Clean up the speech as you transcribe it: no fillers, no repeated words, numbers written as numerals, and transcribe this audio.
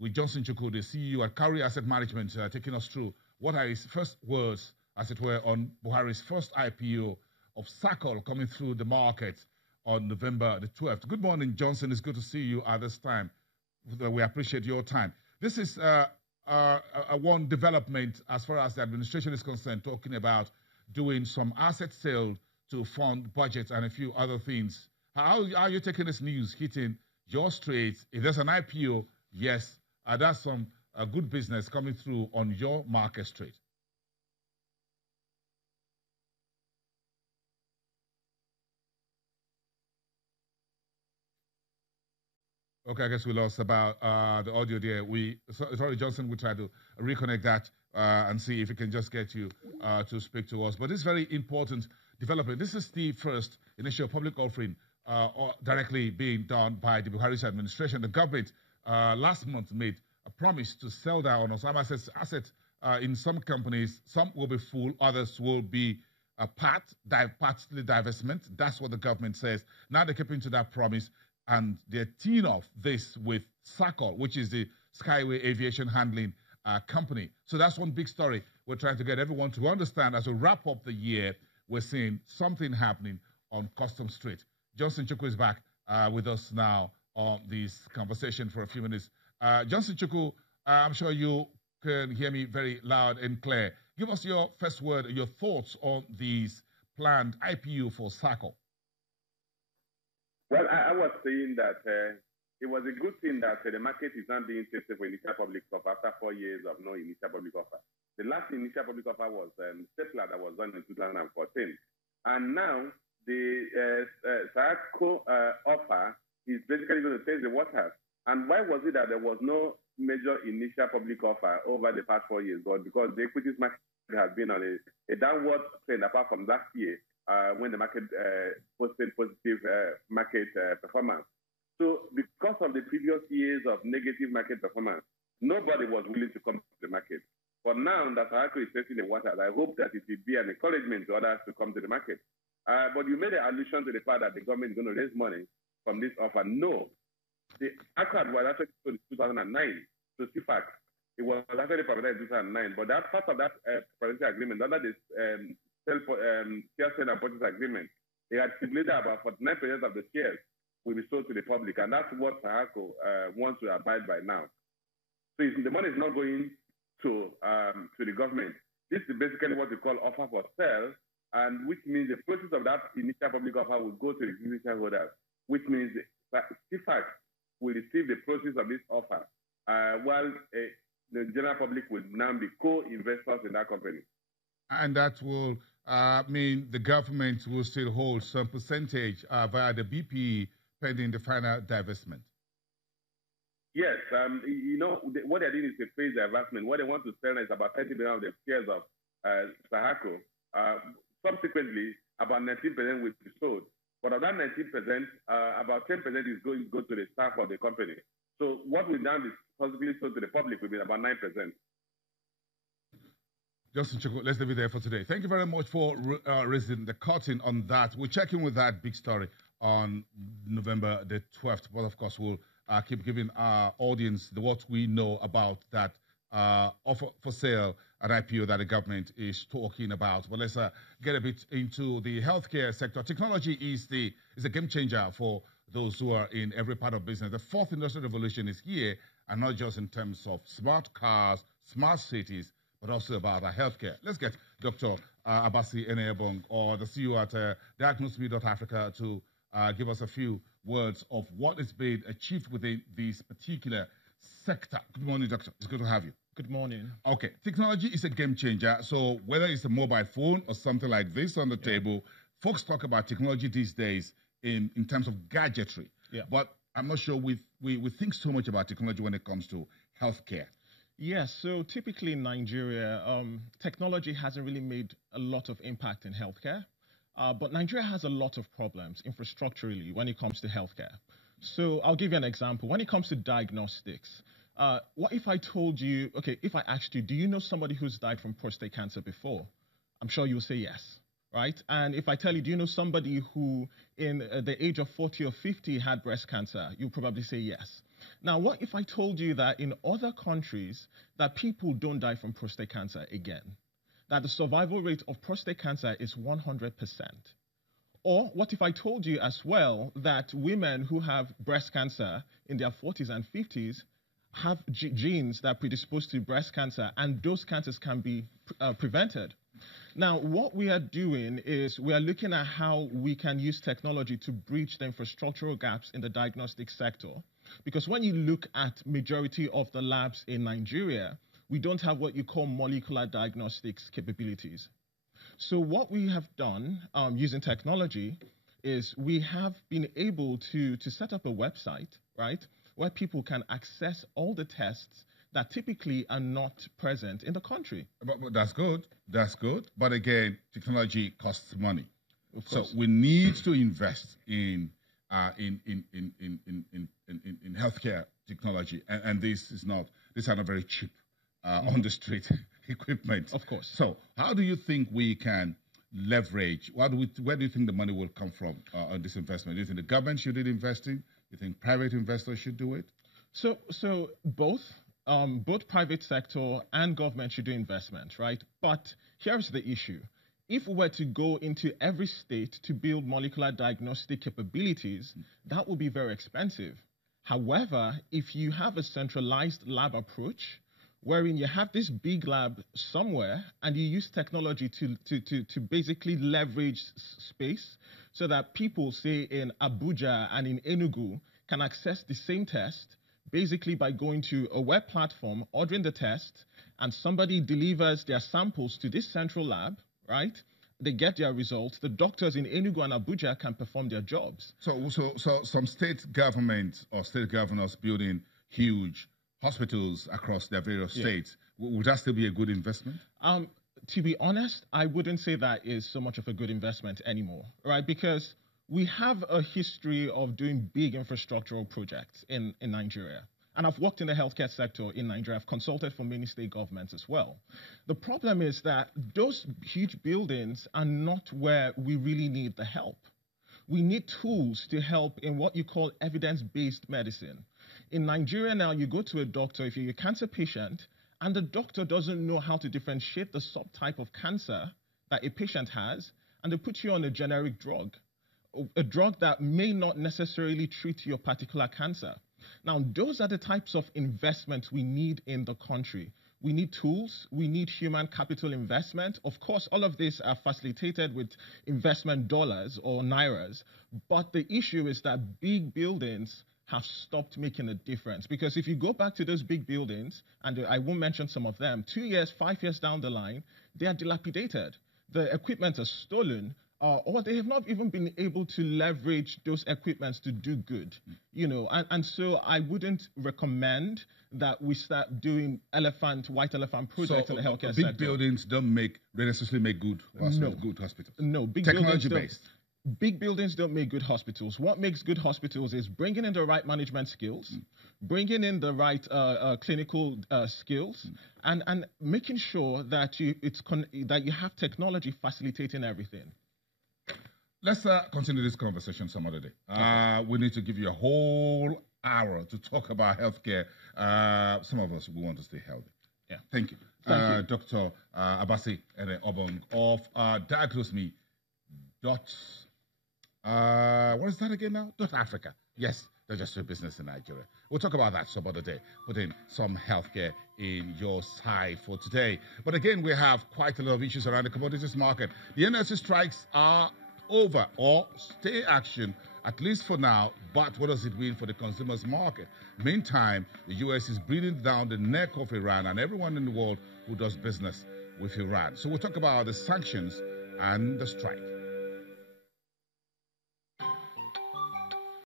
with Johnson Chukwu, the CEO at Cowrie Asset Management, taking us through what are his first words, as it were, on Buhari's first IPO of SAHCOL coming through the market on November the 12th. Good morning, Johnson. It's good to see you at this time. We appreciate your time. This is one development as far as the administration is concerned, talking about doing some asset sale to fund budgets and a few other things. How are you taking this news hitting your streets? If there's an IPO, yes, that's some good business coming through on your market street. Okay, I guess we lost about the audio there. Sorry, Johnson, we try to reconnect that and see if we can just get you to speak to us. But this is very important development. This is the first initial public offering directly being done by the Buhari's administration. The government last month made a promise to sell down on some assets in some companies. Some will be full, others will be partly divestment. That's what the government says. Now they're keeping to that promise, and they're teeing off this with SAHCOL, which is the Skyway Aviation Handling company. So that's one big story we're trying to get everyone to understand. As we wrap up the year, we're seeing something happening on Customs Street. Johnson Chukwu is back with us now on this conversation for a few minutes. Johnson Chukwu, I'm sure you can hear me very loud and clear. Give us your first word, your thoughts on these planned IPO for SAHCOL. Well, I was saying that it was a good thing that the market is not being tested for initial public offer after 4 years of no initial public offer. The last initial public offer was Stapler that was done in 2014. And now the SAHCOL offer is basically going to test the waters. And why was it that there was no major initial public offer over the past 4 years? But because the equities market has been on a downward trend apart from last year, when the market posted positive market performance. So because of the previous years of negative market performance, nobody was willing to come to the market. But now that SAHCOL is testing the waters, I hope that it will be an encouragement to others to come to the market. But you made an allusion to the fact that the government is going to raise money from this offer. No. The SAHCOL was actually in 2009 to CFAC. It was actually privatized in 2009. But that part of that privatization agreement, under this share sale and purchase agreement, they had stipulated about 49% of the shares will be sold to the public, and that's what SAHCOL wants to abide by now. So the money is not going to the government. This is basically what we call offer for sale, and which means the process of that initial public offer will go to the existing shareholders, which means CFAC will receive the process of this offer, while the general public will now be co-investors in that company. And that will mean the government will still hold some percentage via the BPE pending the final divestment. Yes, what they're doing is a phased divestment. What they want to sell is about 30% of the shares of SAHCOL. Subsequently, about 19% will be sold. But of that 19%, about 10% is going to go to the staff of the company. So what will now be possibly sold to the public will be about 9%. Johnson Chukwu, let's leave it there for today. Thank you very much for raising the curtain on that. We'll check in with that big story on November the 12th. But of course, we'll keep giving our audience what we know about that offer for sale and IPO that the government is talking about. But let's get a bit into the healthcare sector. Technology is a game changer for those who are in every part of business. The fourth industrial revolution is here, and not just in terms of smart cars, smart cities, but also about our healthcare. Let's get Dr. Abasi Enebong, or the CEO at DiagnoseMe.Africa, to give us a few words of what is being achieved within this particular sector. Good morning, Doctor. It's good to have you. Good morning. Okay, technology is a game changer. So whether it's a mobile phone or something like this on the table, folks talk about technology these days in terms of gadgetry. Yeah. But I'm not sure we think so much about technology when it comes to healthcare. Yes, so typically in Nigeria, technology hasn't really made a lot of impact in healthcare, but Nigeria has a lot of problems infrastructurally when it comes to healthcare. So I'll give you an example. When it comes to diagnostics, what if I told you, okay, if I asked you, do you know somebody who's died from prostate cancer before? I'm sure you'll say yes. right? And if I tell you, do you know somebody who in the age of 40 or 50 had breast cancer? You'll probably say yes. Now, what if I told you that in other countries that people don't die from prostate cancer again? That the survival rate of prostate cancer is 100%. Or what if I told you as well that women who have breast cancer in their 40s and 50s have genes that predispose to breast cancer, and those cancers can be prevented? Now, what we are doing is we are looking at how we can use technology to bridge the infrastructural gaps in the diagnostic sector. Because when you look at majority of the labs in Nigeria, we don't have what you call molecular diagnostics capabilities. So what we have done using technology is we have been able to set up a website, right, where people can access all the tests that typically are not present in the country. But that's good. That's good. But again, technology costs money. So we need to invest in healthcare technology, and these are not very cheap on the street equipment. Of course. So how do you think we can leverage? Where do you think the money will come from on this investment? Do you think the government should invest in? Do you think private investors should do it? So both private sector and government should do investment, right? But here's the issue. If we were to go into every state to build molecular diagnostic capabilities, that would be very expensive. However, if you have a centralized lab approach, wherein you have this big lab somewhere and you use technology to basically leverage space so that people, say, in Abuja and in Enugu can access the same test basically by going to a web platform, ordering the test, and somebody delivers their samples to this central lab, right? They get their results. The doctors in Enugu and Abuja can perform their jobs. So some state governments or state governors building huge hospitals across their various states, would that still be a good investment? To be honest, I wouldn't say that is so much of a good investment anymore, right? Because we have a history of doing big infrastructural projects in Nigeria. And I've worked in the healthcare sector in Nigeria. I've consulted for many state governments as well. The problem is that those huge buildings are not where we really need the help. We need tools to help in what you call evidence-based medicine. In Nigeria now, you go to a doctor, if you're a cancer patient, and the doctor doesn't know how to differentiate the subtype of cancer that a patient has, and they put you on a generic drug, a drug that may not necessarily treat your particular cancer. Now, those are the types of investments we need in the country. We need tools. We need human capital investment. Of course, all of these are facilitated with investment dollars or nairas. But the issue is that big buildings have stopped making a difference. Because if you go back to those big buildings, and I won't mention some of them, 2 years, 5 years down the line, they are dilapidated. The equipment is stolen, or they have not even been able to leverage those equipments to do good, you know. And so I wouldn't recommend that we start doing white elephant projects in the healthcare sector. Big buildings don't necessarily make good hospitals. No, technology-based. Big buildings don't make good hospitals. What makes good hospitals is bringing in the right management skills, bringing in the right clinical skills, and making sure that you have technology facilitating everything. Let's continue this conversation some other day. We need to give you a whole hour to talk about healthcare. Some of us, we want to stay healthy. Yeah. Thank you. Dr. Abasi Obong of DiagnoseMe. What is that again now? .Africa. Yes, they're just doing business in Nigeria. We'll talk about that some other day. Put in some healthcare in your side for today. But again, we have quite a lot of issues around the commodities market. The NLC strikes are over, or stay action, at least for now. But what does it mean for the consumers market? Meantime, the U.S. is breathing down the neck of Iran and everyone in the world who does business with Iran. So we'll talk about the sanctions and the strike.